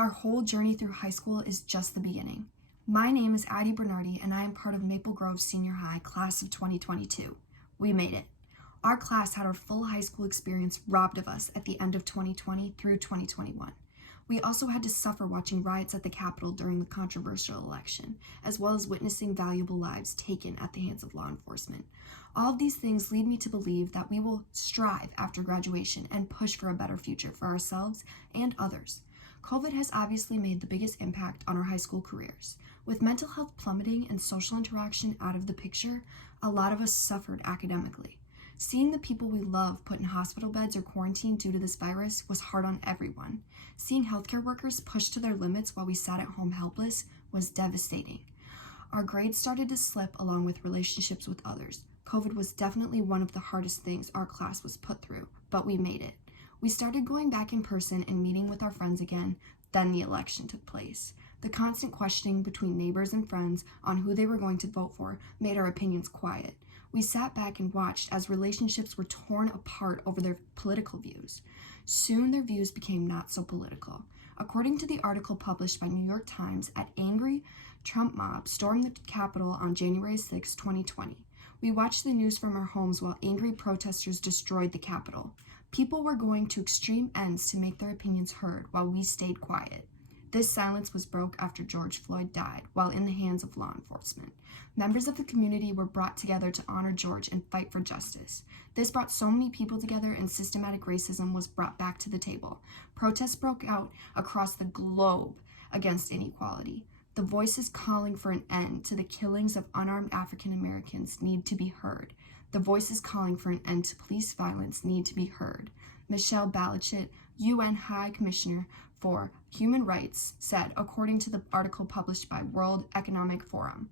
Our whole journey through high school is just the beginning. My name is Addie Bernardi, and I am part of Maple Grove Senior High class of 2022. We made it. Our class had our full high school experience robbed of us at the end of 2020 through 2021. We also had to suffer watching riots at the Capitol during the controversial election, as well as witnessing valuable lives taken at the hands of law enforcement. All of these things lead me to believe that we will strive after graduation and push for a better future for ourselves and others. COVID has obviously made the biggest impact on our high school careers. With mental health plummeting and social interaction out of the picture, a lot of us suffered academically. Seeing the people we love put in hospital beds or quarantined due to this virus was hard on everyone. Seeing healthcare workers pushed to their limits while we sat at home helpless was devastating. Our grades started to slip along with relationships with others. COVID was definitely one of the hardest things our class was put through, but we made it. We started going back in person and meeting with our friends again, then the election took place. The constant questioning between neighbors and friends on who they were going to vote for made our opinions quiet. We sat back and watched as relationships were torn apart over their political views. Soon their views became not so political. According to the article published by New York Times, an angry Trump mob stormed the Capitol on January 6, 2020. We watched the news from our homes while angry protesters destroyed the Capitol. People were going to extreme ends to make their opinions heard while we stayed quiet. This silence was broke after George Floyd died while in the hands of law enforcement. Members of the community were brought together to honor George and fight for justice. This brought so many people together, and systematic racism was brought back to the table. Protests broke out across the globe against inequality. The voices calling for an end to the killings of unarmed African Americans need to be heard. The voices calling for an end to police violence need to be heard. Michelle Bachelet, UN High Commissioner for Human Rights, said, according to the article published by World Economic Forum.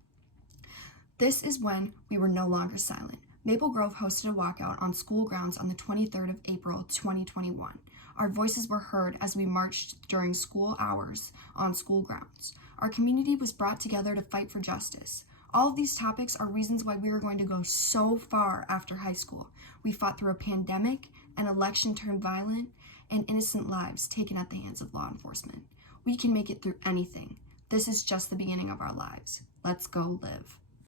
This is when we were no longer silent. Maple Grove hosted a walkout on school grounds on the 23rd of April, 2021. Our voices were heard as we marched during school hours on school grounds. Our community was brought together to fight for justice. All of these topics are reasons why we are going to go so far after high school. We fought through a pandemic, an election turned violent, and innocent lives taken at the hands of law enforcement. We can make it through anything. This is just the beginning of our lives. Let's go live.